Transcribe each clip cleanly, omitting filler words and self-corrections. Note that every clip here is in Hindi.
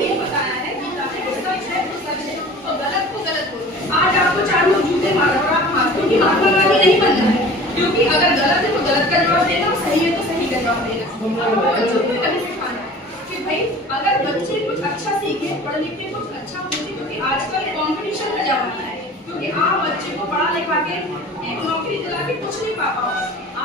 ये बताया है कि सच है तो सच है और गलत को गलत बोलो। आज आपको चार लोग जूते मारो और आप मानते हो कि महात्मा गांधी नहीं बनना है, क्योंकि अगर गलत है तो गलत का जवाब देना और सही है तो सही का जवाब देना। बच्चों को कभी सिखाना कि भाई अगर बच्चे कुछ अच्छा सीखे, पढ़ लिख के कुछ अच्छा पूछे, क्योंकि आजकल कंपटीशन का जमाना है, क्योंकि आप बच्चे को पढ़ा लिखा के एक नौकरी दिला के कुछ नहीं पा पाओ।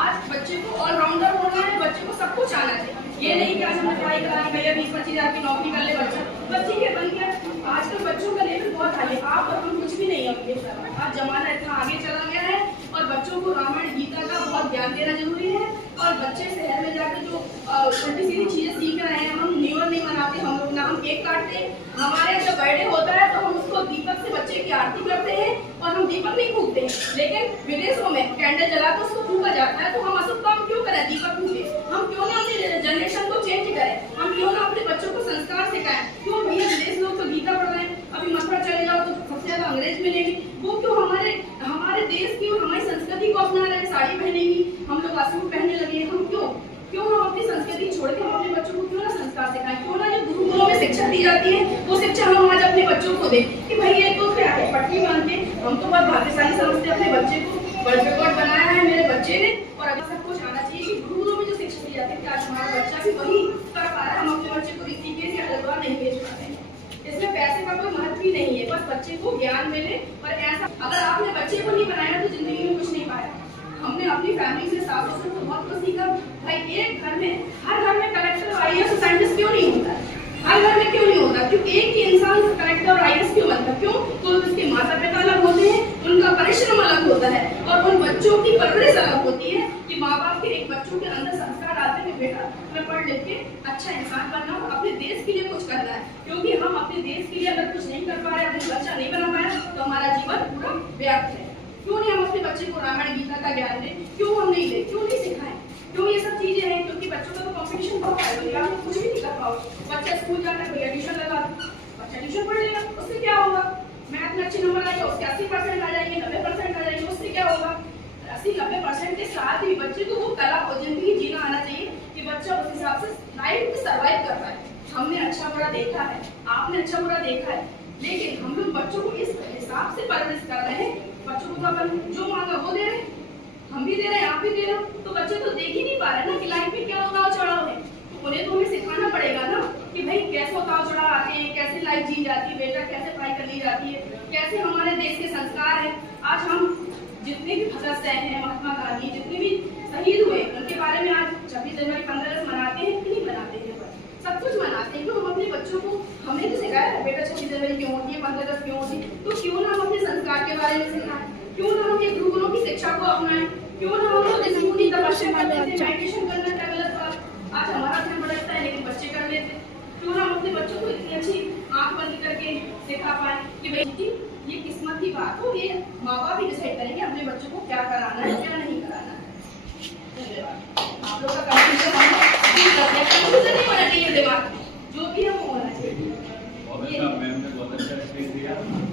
आज बच्चे को ऑलराउंडर होना है, बच्चे को सब कुछ आना चाहिए। ये नहीं कि आज हमने पढ़ाई कराई, भैया 20-25 हजार की नौकरी कर ले बच्चा, बस ठीक है बन गया। आजकल बच्चों का लेवल बहुत हाई है, आप और हम कुछ भी नहीं होंगे। आज जमाना इतना आगे चला गया है और बच्चों को रामायण गीता का बहुत ज्ञान देना जरूरी है। और बच्चे शहर में जाकर जो उल्टी सीधी चीजें सीख रहे हैं, हम न्यू ईयर नहीं मनाते, हम लोग ना हम केक काटते। हमारे जब बर्थडे होता है तो हम उसको दीपक से बच्चे की आरती करते हैं और हम दीपक नहीं फूकते हैं। लेकिन विदेशों में कैंडल जलाकर उसको फूका जाता है। तो हम अशुभ काम क्यों करें दीपक फूके? हम क्यों ना अपनी जनरेशन को चेंज करें? हम क्यों ना अपने बच्चों को संस्कार सिखाएं? क्यों भैया विदेश लोग तो गीता पढ़ रहे हैं, अभी मथुरा चले जाओ तो सबसे ज्यादा अंग्रेज मिलेंगे, वो क्यों हमारे देश की और हमारी संस्कृति को अपना रहे हैं? साड़ी पहनेंगी, हम लोग सूट पहनने लगे हैं, हम क्यों हम अपनी संस्कृति छोड़ के हम अपने बच्चों को क्यों ना संस्कार सिखाएं? क्यों ना जो गुरुकुलों में शिक्षा दी जाती है वो शिक्षा हम आज अपने बच्चों को दें कि भाई ये तो क्या है पट्टी मानते, हम तो बहुत भाग्यशाली समझते अपने बच्चे को, वर्ल्ड रिकॉर्ड बनाया है मेरे बच्चे ने। और अगर सब कुछ आना चाहिए कि गुरुकुलों में जो शिक्षा दी जाती है कि आज हमारा बच्चा भी वही कर पा रहा है, हम अपने बच्चे को ऋषिकेश या हरिद्वार नहीं भेज पाते हैं। इसमें पैसे का कोई महत्व ही नहीं है, बस बच्चे को ज्ञान मिले। और ऐसा अगर आपने बच्चे को नहीं बनाया तो जिंदगी में कुछ नहीं पाया। हमने अपनी फैमिली से सासों से तो बहुत कुछ सीखा। भाई एक घर में हर घर में कलेक्टर और आईएएस साइंटिस्ट क्यों नहीं होता? हर घर में क्यों नहीं होता? क्यों एक ही इंसान कलेक्टर और आईएएस क्यों बनता? क्यों? तो उसके माता पिता अलग होते हैं, उनका परिश्रम अलग होता है और उन बच्चों की परवरिश अलग होती है कि माँ बाप के एक बच्चों के अंदर संस्कार आते हैं बेटा मैं पढ़ लिख के अच्छा इंसान बनना और अपने देश के लिए कुछ करना है। क्योंकि हम अपने देश के लिए अगर कुछ नहीं कर पा रहे, अपने बच्चा नहीं बना पाया तो हमारा जीवन पूरा व्यर्थ है। क्यों नहीं हम अपने बच्चे को रामायण गीता का ज्ञान दें? क्यों हम नहीं दें? क्यों नहीं सिखाएं? क्यों ये सब चीजें हैं? क्योंकि बच्चों का तो कंपटीशन बहुत है, आप कुछ भी नहीं कर पाओ। बच्चा स्कूल जाता है, भैया ट्यूशन लगा दो, बच्चा ट्यूशन पढ़ लेगा, उससे क्या होगा? मैथ में अच्छे नंबर आएंगे, उसके 80% आ जाएंगे, 90% आ जाएंगे, उससे क्या होगा? 80-90% के साथ ही बच्चे को वो कला और जिंदगी जीना आना चाहिए कि बच्चा उस हिसाब से लाइफ में सर्वाइव कर पाए। हमने अच्छा बुरा देखा है, आपने अच्छा बुरा देखा है, लेकिन हम लोग बच्चों को इस हिसाब से परवरिश कर रहे हैं। बच्चों को तो अपन जो मांगा वो दे रहे हैं, हम भी दे रहे हैं, आप भी दे रहे हो, तो बच्चे तो देख ही नहीं पा रहे ना कि लाइफ में क्या उतार चढ़ाव है। तो उन्हें तो हमें सिखाना पड़ेगा ना कि भाई कैसे उतार चढ़ाव आते हैं, कैसे लाइफ जी जाती है, बेटा कैसे पढ़ाई कर ली जाती है, कैसे हमारे देश के संस्कार है। आज हम जितने भी भगत सिंह हैं, महात्मा गांधी, जितने भी शहीद हुए उनके बारे में आज 26 जनवरी 15 अगस्त मनाते हैं कि नहीं मनाते हैं? सब कुछ मनाते हैं। क्यों हम अपने बच्चों को हमने तो सिखाया है बेटा 26 जनवरी क्यों होती है, 15 अगस्त क्यों होती है, तो क्यों ना हम अपने संस्कार के बारे में सिखाएं? क्यों ना हम ये गुरुकुलों की शिक्षा को अपनाएं? क्यों ना हम ऋषि मुनि तपस्या करते थे, मेडिटेशन करना क्या गलत बात? आज हमारा ध्यान भटकता है लेकिन बच्चे कर लेते। क्यों ना हम अपने बच्चों को इतनी अच्छी आंख बंद करके सिखा पाए कि भाई ये किस्मत की बात हो, ये माँ बाप ही डिसाइड करेंगे अपने बच्चों को क्या कराना है क्या नहीं कराना है। धन्यवाद आप लोग का।